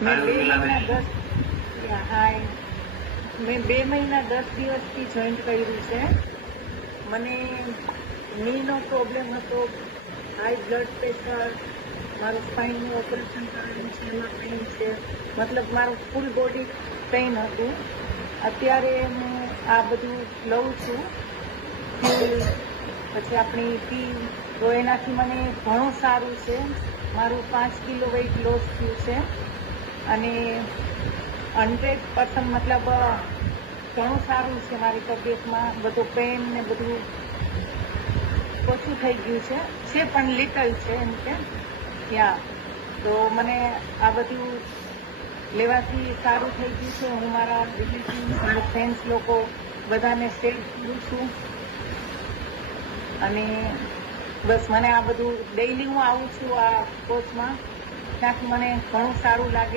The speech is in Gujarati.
મેં 2 મહિના 10 દિવસથી જોઈન્ટ કર્યું છે. મને નીનો પ્રોબ્લેમ હતો, હાઈ બ્લડ પ્રેશર, મારું સ્પાઇનનું ઓપરેશન કરેલું છે, એમાં પેઇન છે, મતલબ મારું ફૂલ બોડી પેઇન હતું. અત્યારે હું આ બધું લઉં છું, પછી આપણી ટી, તો એનાથી મને ઘણું સારું છે. મારું 5 કિલો વેઇટ લોસ થયું છે અને 100% મતલબ ઘણું સારું છે. મારી તબિયતમાં બધો પેઇન ને બધું ઓછું થઈ ગયું છે પણ લિટલ છે એમ કે તો મને આ બધું લેવાથી સારું થઈ ગયું છે. હું મારા રિલેટિવ, મારા ફ્રેન્ડ્સ લોકો બધાને શેર કરું છું અને બસ મને આ બધું ડેઈલી હું આવું છું આ કોર્સમાં, ત્યાંથી મને ઘણું સારું લાગે.